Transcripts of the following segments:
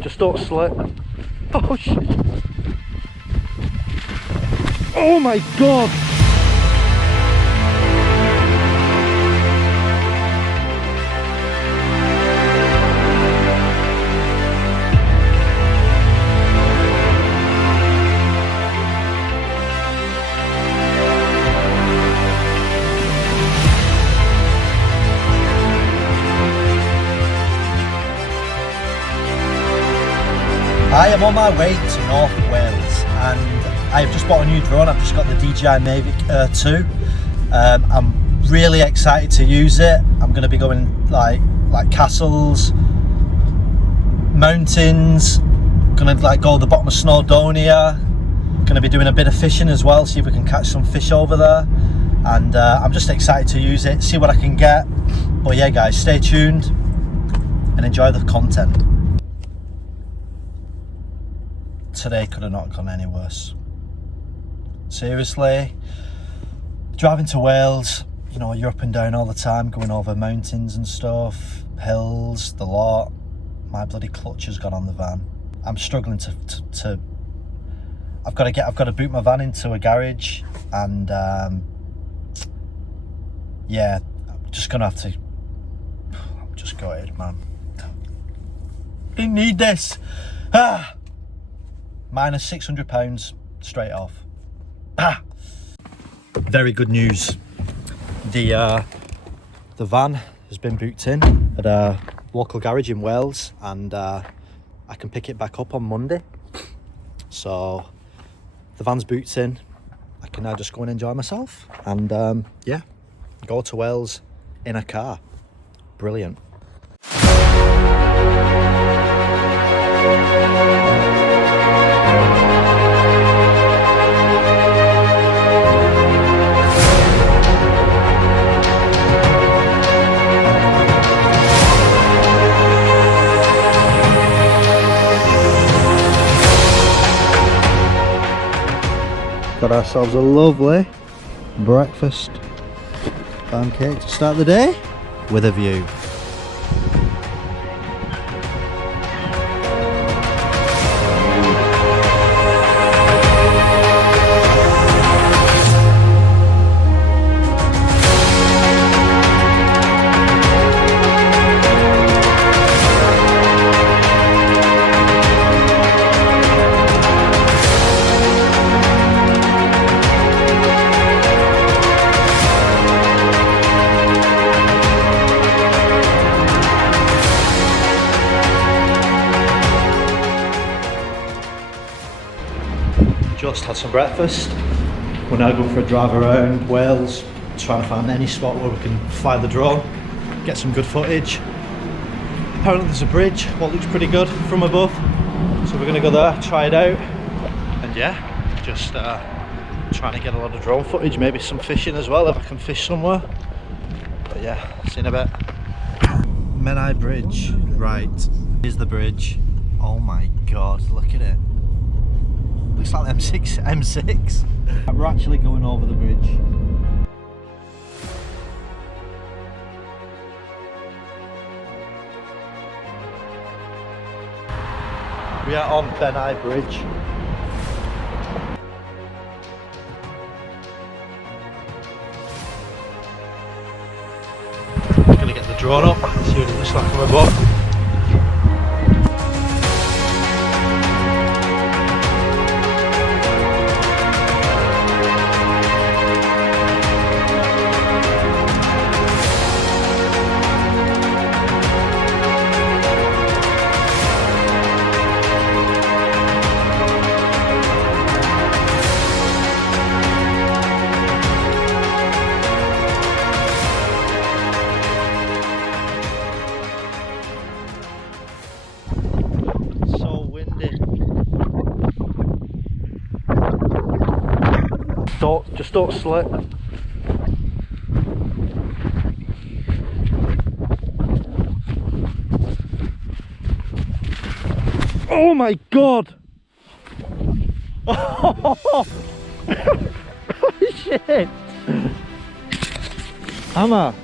Just don't slip. Oh shit. Oh my god. I am on my way to North Wales and I've just bought a new drone. I've just got the DJI Mavic Air 2. I'm really excited to use it. I'm going to be going like castles, mountains, going to go to the bottom of Snowdonia. Going to be doing a bit of fishing as well, see if we can catch some fish over there. And I'm just excited to use it, see what I can get. But yeah guys, stay tuned and enjoy the content. Today could have not gone any worse. Seriously, driving to Wales, you know, you're up and down all the time, going over mountains and stuff, hills, the lot. My bloody clutch has gone on the van. I'm struggling to I've got to boot my van into a garage, and yeah, I'm just gonna have to just go ahead, man. Didn't need this. Minus £600 straight off. Very good news. The van has been booked in at a local garage in Wales, and I can pick it back up on Monday. So the van's booked in. I can now just go and enjoy myself, and yeah, go to Wales in a car. Brilliant. Got ourselves a lovely breakfast pancake to start the day with a view. Just had some breakfast. We're now going for a drive around Wales, trying to find any spot where we can fly the drone, get some good footage. Apparently there's a bridge, what looks pretty good from above. So we're gonna go there, try it out. And yeah, just trying to get a lot of drone footage, maybe some fishing as well, if I can fish somewhere. But yeah, see you in a bit. Menai Bridge, right, here's the bridge. Oh my God, look at it. Looks like M6. We're actually going over the bridge. We are on Menai Bridge. I'm gonna get the drone up, see what it looks like from above. Just don't slip. Oh my God! Oh shit! Hammer!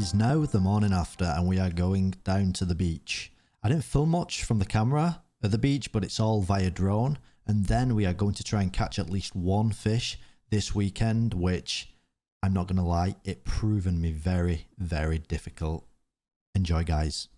is now the morning after and we are going down to the beach. I didn't film much from the camera at the beach, but it's all via drone. And then we are going to try and catch at least one fish this weekend, which I'm not going to lie, it proven me very, very difficult. Enjoy, guys.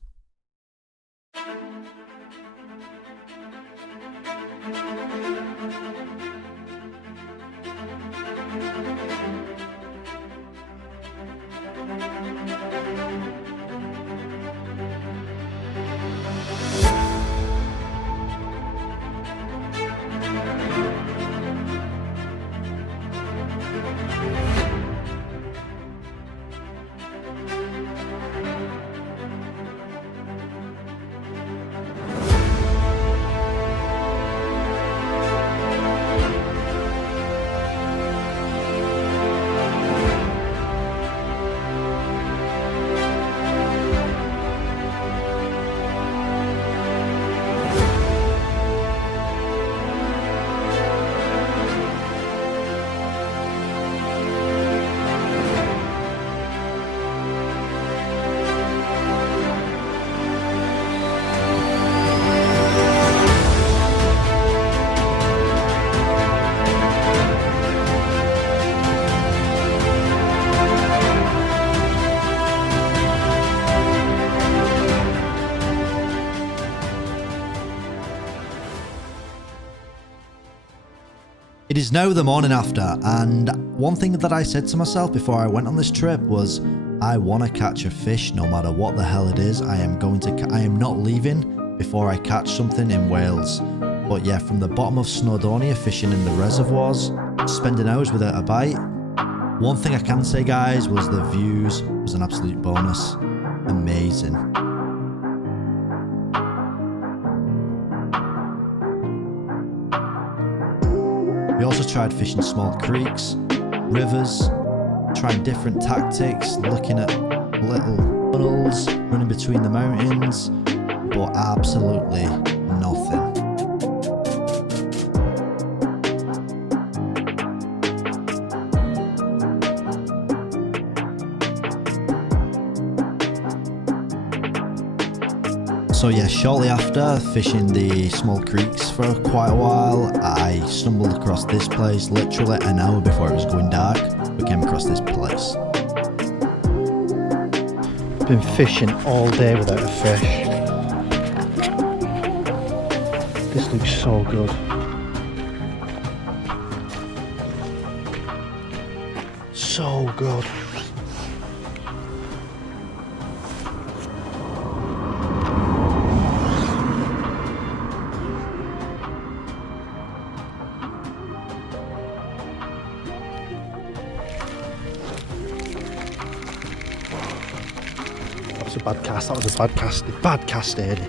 It is now the morning after, and one thing that I said to myself before I went on this trip was, I want to catch a fish no matter what the hell it is. I am not leaving before I catch something in Wales. But yeah, from the bottom of Snowdonia, fishing in the reservoirs, spending hours without a bite. One thing I can say, guys, was the views was an absolute bonus. Amazing. We also tried fishing small creeks, rivers, trying different tactics, looking at little tunnels, running between the mountains, but absolutely nothing. So yeah, shortly after fishing the small creeks for quite a while, I stumbled across this place. Literally an hour before it was going dark, we came across this place. Been fishing all day without a fish. This looks so good. So good. That was a bad cast. That was a bad cast. The bad cast, Eddie.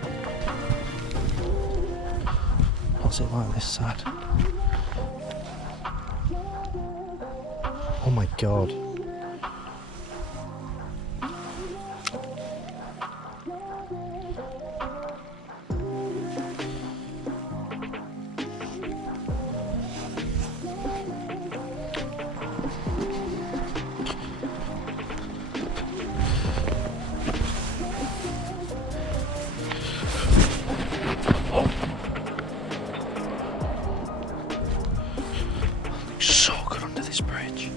What's it like this side? Oh my god. So good under this bridge.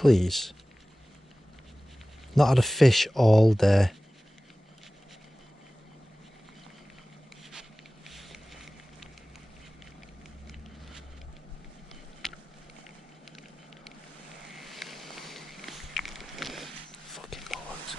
Please. Not had a fish all day. Fucking bollocks.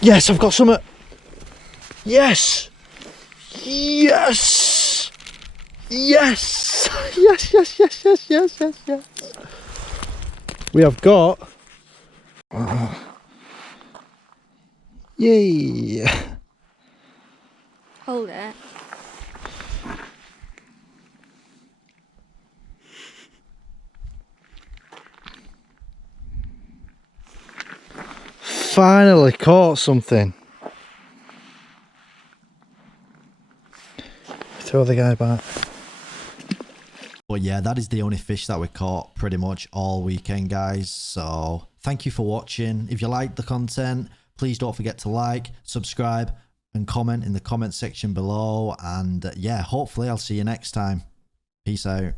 Yes, I've got some. Yes! Yes! Yes! Yes, yes, yes, yes, yes, yes, yes. We have got. Yay! Hold it. Finally caught something. Throw the guy back. But yeah, that is the only fish that we caught pretty much all weekend, guys. So thank you for watching. If you liked the content, please don't forget to like, subscribe, and comment in the comment section below. And yeah, hopefully I'll see you next time. Peace out.